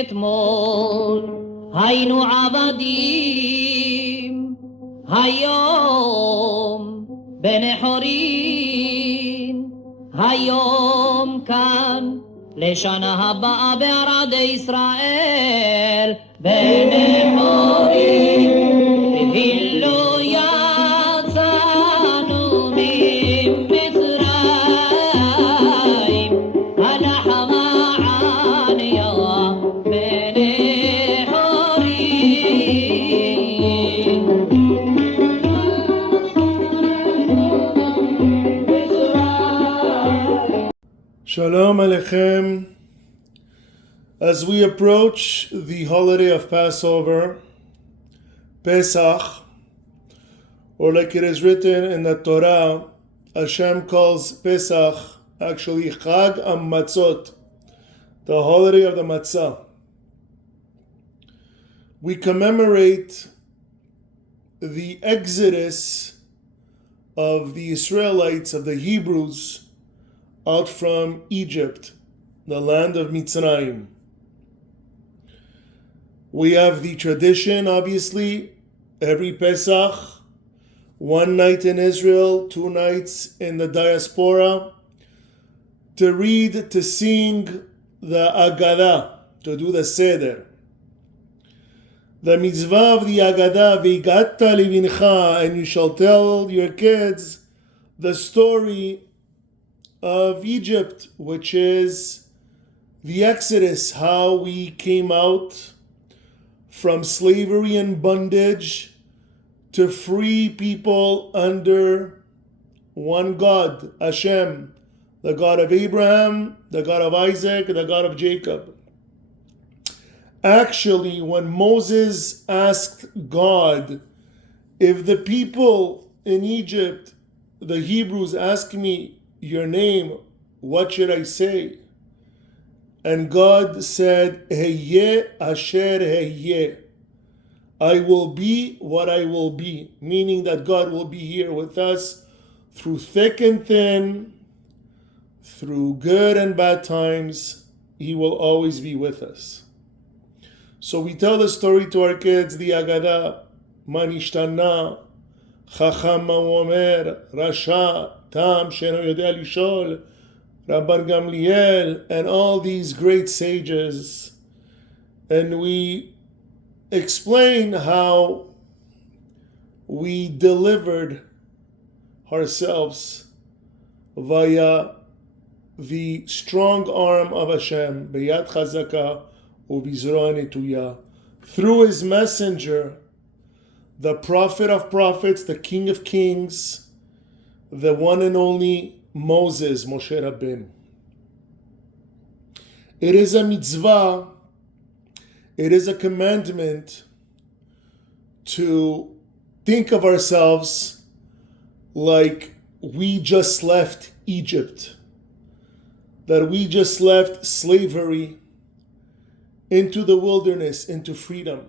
אתמול היינו עבדים, היום בני חורין, היום כאן לשנה הבאה בערד ישראל, בני חורין, והילו יצאנו ממצרים, הלחם העניה בני חורין. Shalom Aleichem. As we approach the holiday of Passover, Pesach, or like it is written in the Torah, Hashem calls Pesach actually Chag HaMatzot, the holiday of the matzah. We commemorate the exodus of the Israelites, of the Hebrews, out from Egypt, the land of Mitzrayim. We have the tradition, obviously, every Pesach, one night in Israel, 2 nights in the diaspora, to read, to sing the Agadah, to do the Seder. The mitzvah of the Agadah, V'yigatta livincha, and you shall tell your kids the story of Egypt, which is the Exodus, how we came out from slavery and bondage to free people under one God, Hashem, the God of Abraham, the God of Isaac, the God of Jacob. Actually, when Moses asked God, if the people in Egypt, the Hebrews, ask me your name, what should I say? And God said, Heye asher heye. I will be what I will be, meaning that God will be here with us through thick and thin, through good and bad times. He will always be with us. So we tell the story to our kids, the Agadah, Man ishtana, Chacham ma omer, Rasha, Tam she'eno yodea lishol, Rabban Gamliel, and all these great sages. And we explain how we delivered ourselves via the strong arm of Hashem, Beyad Chazaka Uvizroa Netuya, through his messenger, the prophet of prophets, the king of kings, the one and only Moses, Moshe Rabbeinu. It is a mitzvah, it is a commandment to think of ourselves like we just left Egypt, that we just left slavery into the wilderness, into freedom,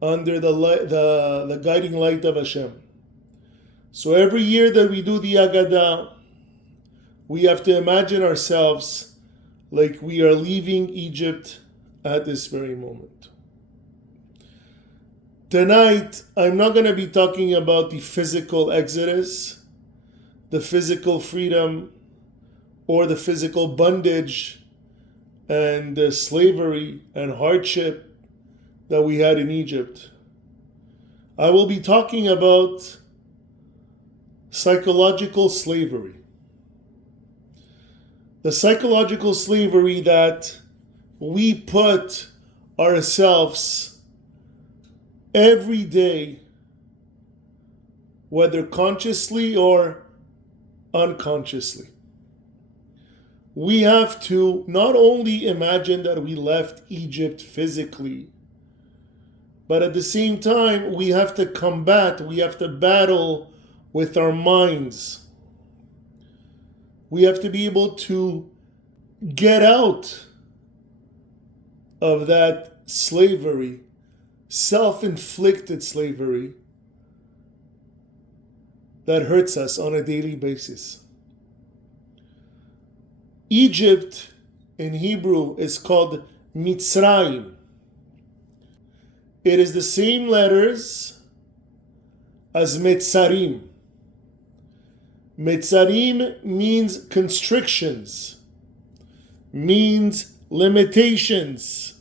under the guiding light of Hashem. So every year that we do the Agadah, we have to imagine ourselves like we are leaving Egypt at this very moment. Tonight, I'm not going to be talking about the physical exodus, the physical freedom, or the physical bondage and slavery and hardship that we had in Egypt. I will be talking about psychological slavery. The psychological slavery that we put ourselves every day, whether consciously or unconsciously. We have to not only imagine that we left Egypt physically, but at the same time, we have to combat, we have to battle with our minds. We have to be able to get out of that slavery, self-inflicted slavery that hurts us on a daily basis. Egypt in Hebrew is called Mitzrayim. It is the same letters as Metzarim. Metzarim means constrictions, means limitations,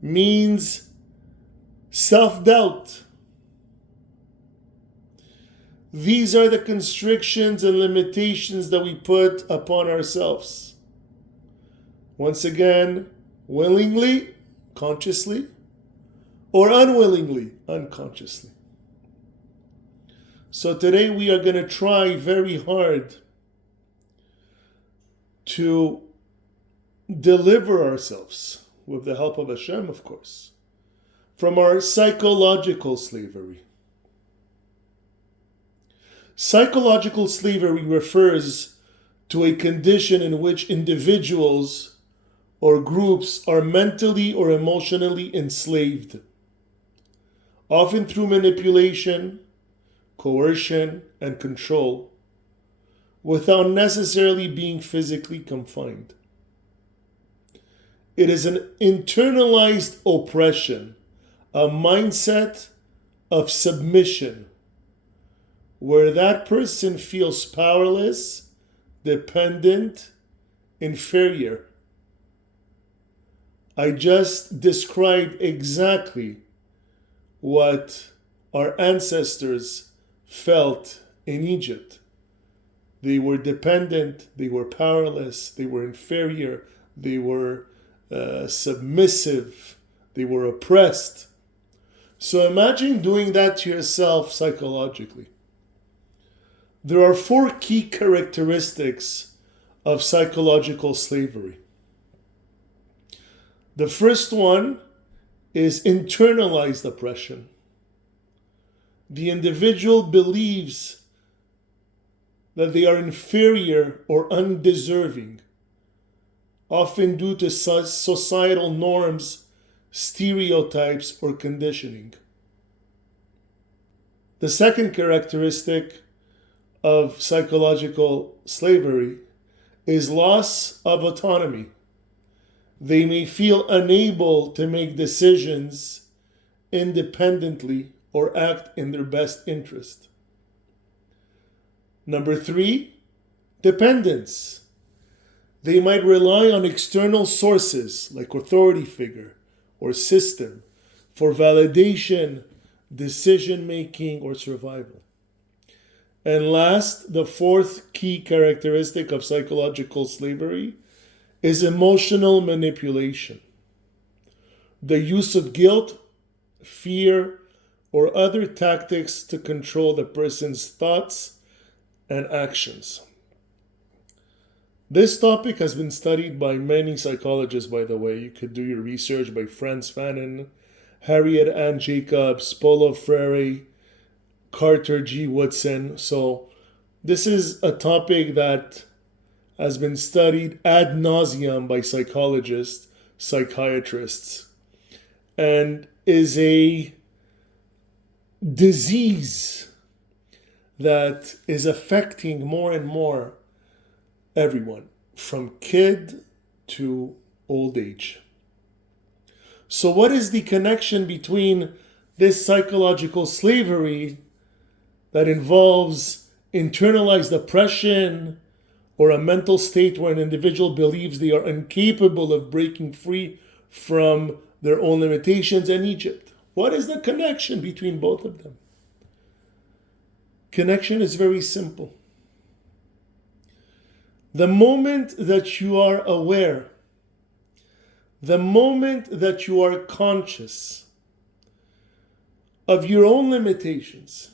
means self-doubt. These are the constrictions and limitations that we put upon ourselves. Once again, willingly, consciously, or unwillingly, unconsciously. So today we are going to try very hard to deliver ourselves, with the help of Hashem, of course, from our psychological slavery. Psychological slavery refers to a condition in which individuals or groups are mentally or emotionally enslaved, often through manipulation, coercion, and control, without necessarily being physically confined. It is an internalized oppression, a mindset of submission, where that person feels powerless, dependent, inferior. I just described exactly what our ancestors felt in Egypt. They were dependent, they were powerless, they were inferior, they were submissive, they were oppressed. So imagine doing that to yourself psychologically. There are 4 key characteristics of psychological slavery. The first one is internalized oppression. The individual believes that they are inferior or undeserving, often due to societal norms, stereotypes, or conditioning. The second characteristic of psychological slavery is loss of autonomy. They may feel unable to make decisions independently or act in their best interest. Number 3, dependence. They might rely on external sources like authority figure or system for validation, decision making, or survival. And last, the 4th key characteristic of psychological slavery is emotional manipulation. The use of guilt, fear, or other tactics to control the person's thoughts and actions. This topic has been studied by many psychologists, by the way. You could do your research by Franz Fanon, Harriet Ann Jacobs, Paulo Freire, Carter G. Woodson. So this is a topic that has been studied ad nauseum by psychologists, psychiatrists, and is a disease that is affecting more and more everyone, from kid to old age. So what is the connection between this psychological slavery that involves internalized oppression or a mental state where an individual believes they are incapable of breaking free from their own limitations, and Egypt? What is the connection between both of them? Connection is very simple. The moment that you are aware, the moment that you are conscious of your own limitations,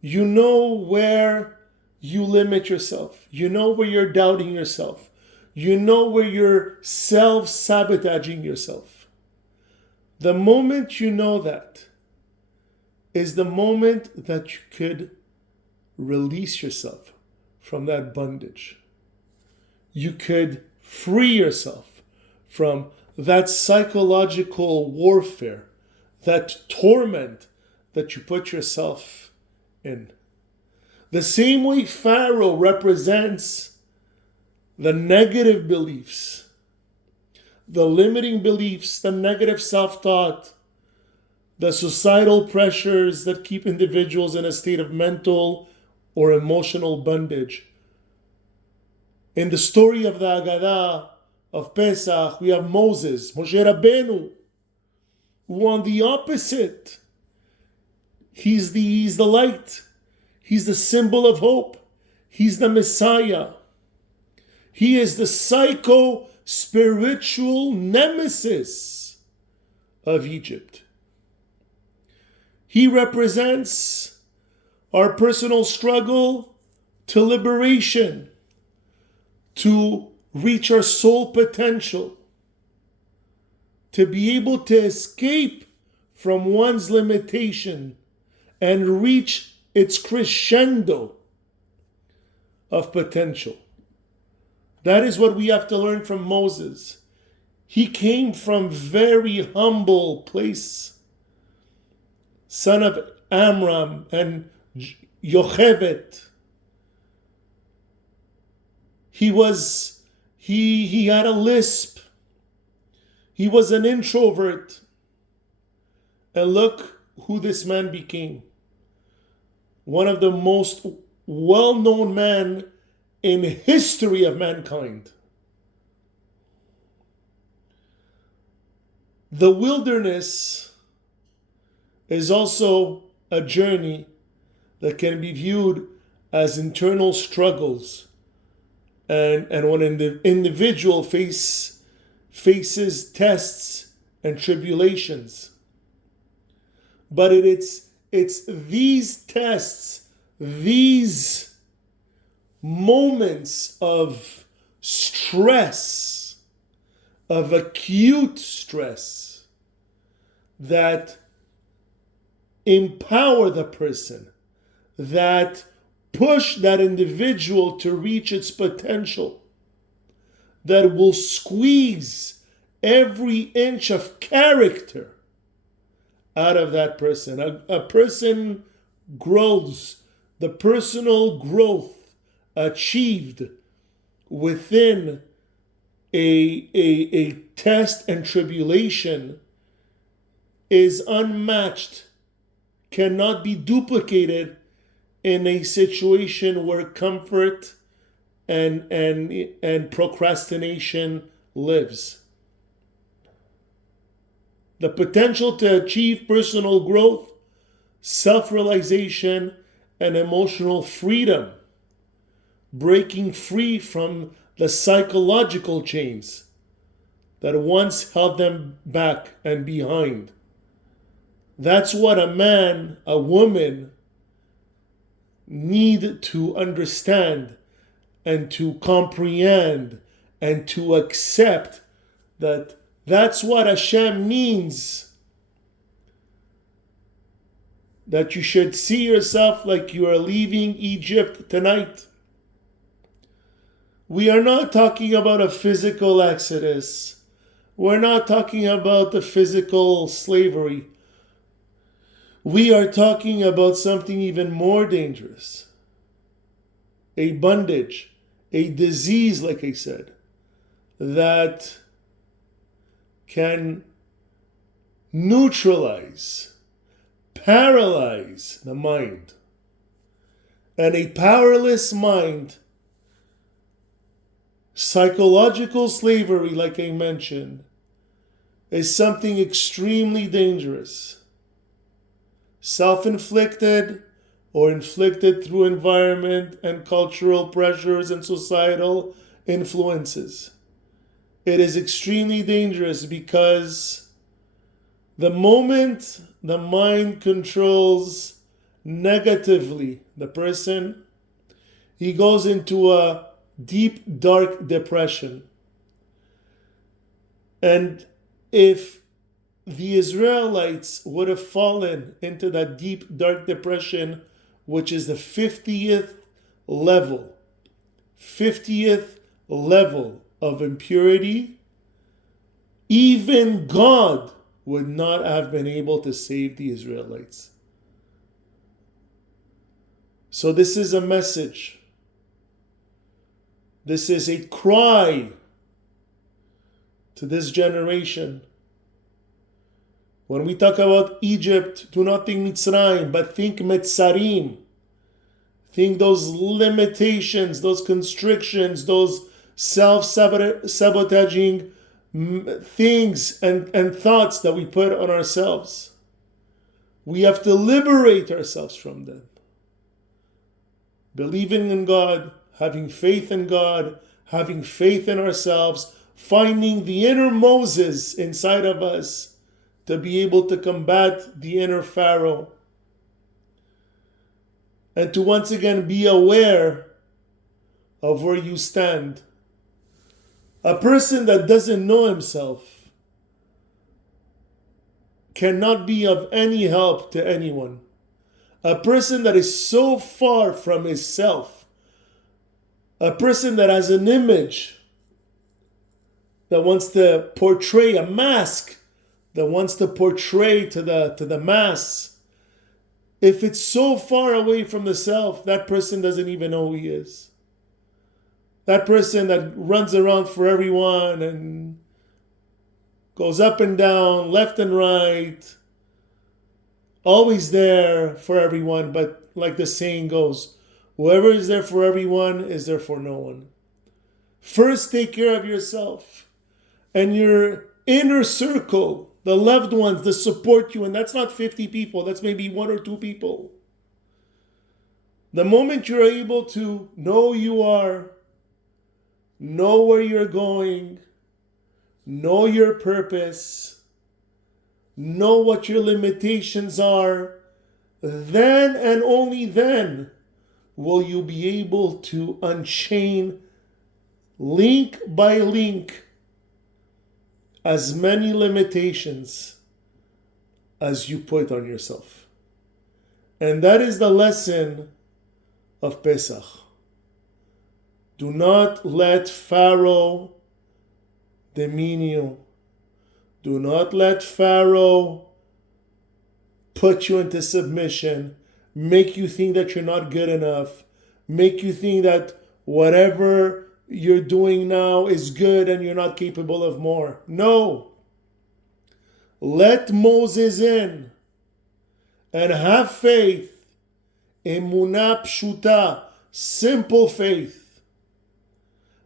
you know where you limit yourself. You know where you're doubting yourself. You know where you're self-sabotaging yourself. The moment you know that is the moment that you could release yourself from that bondage. You could free yourself from that psychological warfare, that torment that you put yourself in. The same way Pharaoh represents the negative beliefs, the limiting beliefs, the negative self-taught, the societal pressures that keep individuals in a state of mental or emotional bondage. In the story of the Haggadah of Pesach, we have Moses, Moshe Rabbeinu, who on the opposite, he's the light. He's the symbol of hope. He's the Messiah. He is the psycho-spiritual nemesis of Egypt. He represents our personal struggle to liberation, to reach our soul potential, to be able to escape from one's limitation and reach its crescendo of potential. That is what we have to learn from Moses. He came from very humble place, son of Amram and Yocheved. He had a lisp. He was an introvert. And look who this man became. One of the most well-known men in history of mankind. The wilderness is also a journey that can be viewed as internal struggles. And when the individual faces tests and tribulations. But it's these tests, these moments of stress, of acute stress, that empower the person, that push that individual to reach its potential, that will squeeze every inch of character out of that person. A person grows, the personal growth achieved within a test and tribulation is unmatched, cannot be duplicated in a situation where comfort and procrastination lives. The potential to achieve personal growth, self-realization, and emotional freedom, breaking free from the psychological chains that once held them back and behind. That's what a man, a woman, need to understand and to comprehend and to accept that that's what Hashem means. That you should see yourself like you are leaving Egypt tonight. We are not talking about a physical exodus. We're not talking about the physical slavery. We are talking about something even more dangerous. A bondage, a disease, like I said, that can neutralize, paralyze the mind. And a powerless mind, psychological slavery, like I mentioned, is something extremely dangerous. Self-inflicted or inflicted through environment and cultural pressures and societal influences. It is extremely dangerous because the moment the mind controls negatively the person, he goes into a deep, dark depression. And if the Israelites would have fallen into that deep, dark depression, which is the 50th level of impurity, even God would not have been able to save the Israelites. So this is a message This is a cry to this generation. When we talk about Egypt, do not think Mitzrayim, but think Metzarim. Think those limitations, those constrictions, those self-sabotaging things and thoughts that we put on ourselves. We have to liberate ourselves from them. Believing in God, having faith in God, having faith in ourselves, finding the inner Moses inside of us to be able to combat the inner Pharaoh. And to once again be aware of where you stand. A person that doesn't know himself cannot be of any help to anyone. A person that is so far from his self, a person that has an image that wants to portray a mask, that wants to portray to the mass, if it's so far away from the self, that person doesn't even know who he is. That person that runs around for everyone and goes up and down, left and right, always there for everyone, but like the saying goes, whoever is there for everyone is there for no one. First, take care of yourself and your inner circle, the loved ones that support you, and that's not 50 people, that's maybe 1 or 2 people. The moment you're able to know who you are, know where you're going, know your purpose, know what your limitations are, then and only then will you be able to unchain link by link as many limitations as you put on yourself. And that is the lesson of Pesach. Do not let Pharaoh demean you. Do not let Pharaoh put you into submission, make you think that you're not good enough, make you think that whatever you're doing now is good and you're not capable of more. No. Let Moses in and have faith. Emunah pshuta, simple faith,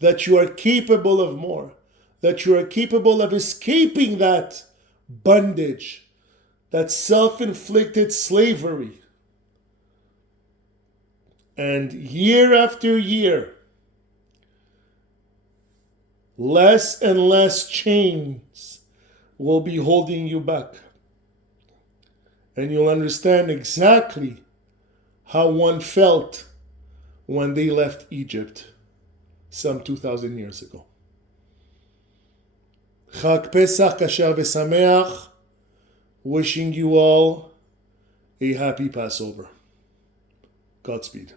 that you are capable of more, that you are capable of escaping that bondage, that self-inflicted slavery. And year after year, less and less chains will be holding you back. And you'll understand exactly how one felt when they left Egypt some 2,000 years ago. Chag Pesach kasher v'sameach. Wishing you all a happy Passover. Godspeed.